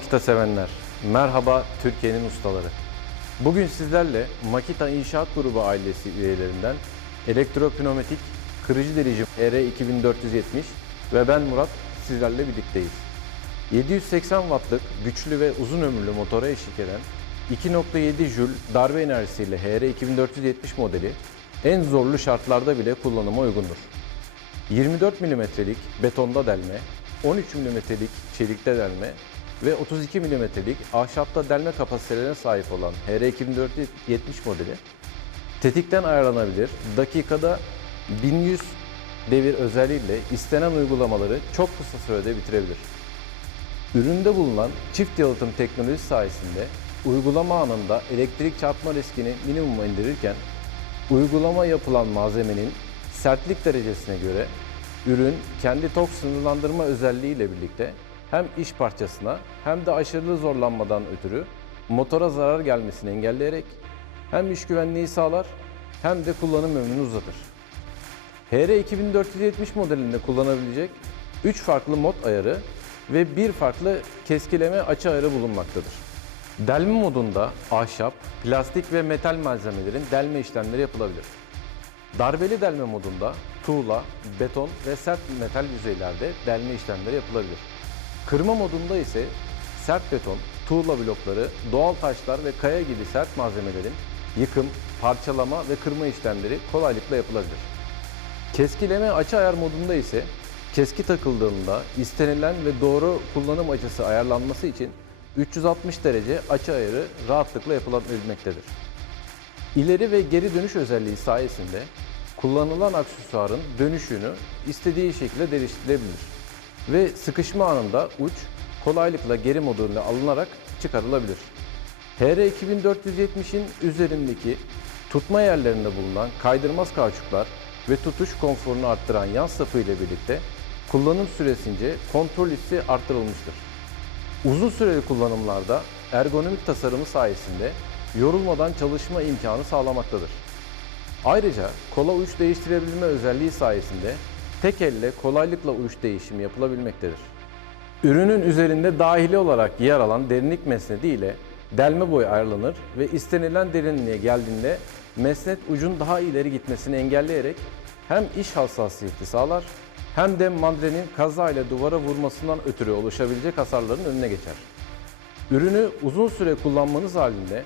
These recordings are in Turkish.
Makita sevenler, merhaba Türkiye'nin ustaları. Bugün sizlerle Makita İnşaat Grubu ailesi üyelerinden elektropneumatik kırıcı delici ER 2470 ve ben Murat sizlerle birlikteyiz. 780 wattlık güçlü ve uzun ömürlü motora eşlik eden 2.7 Joule darbe enerjisiyle HR 2470 modeli en zorlu şartlarda bile kullanıma uygundur. 24 mm'lik betonda delme, 13 mm'lik çelikte delme ve 32 mm'lik ahşapta delme kapasitelerine sahip olan HR 2470 modeli tetikten ayarlanabilir, dakikada 1100 devir özelliğiyle istenen uygulamaları çok kısa sürede bitirebilir. Üründe bulunan çift yalıtım teknolojisi sayesinde uygulama anında elektrik çarpma riskini minimuma indirirken uygulama yapılan malzemenin sertlik derecesine göre ürün kendi tok sınırlandırma özelliğiyle birlikte hem iş parçasına hem de aşırı zorlanmadan ötürü motora zarar gelmesini engelleyerek hem iş güvenliği sağlar hem de kullanım ömrünü uzatır. HR 2470 modelinde kullanabilecek 3 farklı mod ayarı ve bir farklı keskileme açı ayarı bulunmaktadır. Delme modunda ahşap, plastik ve metal malzemelerin delme işlemleri yapılabilir. Darbeli delme modunda tuğla, beton ve sert metal yüzeylerde delme işlemleri yapılabilir. Kırma modunda ise sert beton, tuğla blokları, doğal taşlar ve kaya gibi sert malzemelerin yıkım, parçalama ve kırma işlemleri kolaylıkla yapılabilir. Keskileme açı ayar modunda ise keski takıldığında istenilen ve doğru kullanım açısı ayarlanması için 360 derece açı ayarı rahatlıkla yapılabilmektedir. İleri ve geri dönüş özelliği sayesinde kullanılan aksesuarın dönüşünü istediği şekilde değiştirilebilir ve sıkışma anında uç kolaylıkla geri moduyla alınarak çıkarılabilir. HR 2470'in üzerindeki tutma yerlerinde bulunan kaydırmaz kauçuklar ve tutuş konforunu arttıran yan sapı ile birlikte kullanım süresince kontrol hissi arttırılmıştır. Uzun süreli kullanımlarda ergonomik tasarımı sayesinde yorulmadan çalışma imkanı sağlamaktadır. Ayrıca kola uç değiştirebilme özelliği sayesinde tek elle kolaylıkla uç değişimi yapılabilmektedir. Ürünün üzerinde dahili olarak yer alan derinlik mesnedi ile delme boyu ayarlanır ve istenilen derinliğe geldiğinde mesnet ucun daha ileri gitmesini engelleyerek hem iş hassasiyeti sağlar hem de mandrenin kaza ile duvara vurmasından ötürü oluşabilecek hasarların önüne geçer. Ürünü uzun süre kullanmanız halinde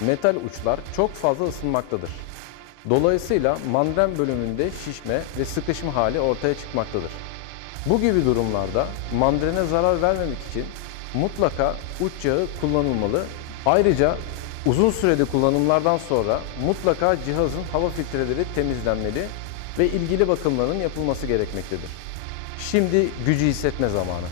metal uçlar çok fazla ısınmaktadır. Dolayısıyla mandren bölümünde şişme ve sıkışma hali ortaya çıkmaktadır. Bu gibi durumlarda mandrene zarar vermemek için mutlaka uç yağı kullanılmalı. Ayrıca uzun süreli kullanımlardan sonra mutlaka cihazın hava filtreleri temizlenmeli ve ilgili bakımların yapılması gerekmektedir. Şimdi gücü hissetme zamanı.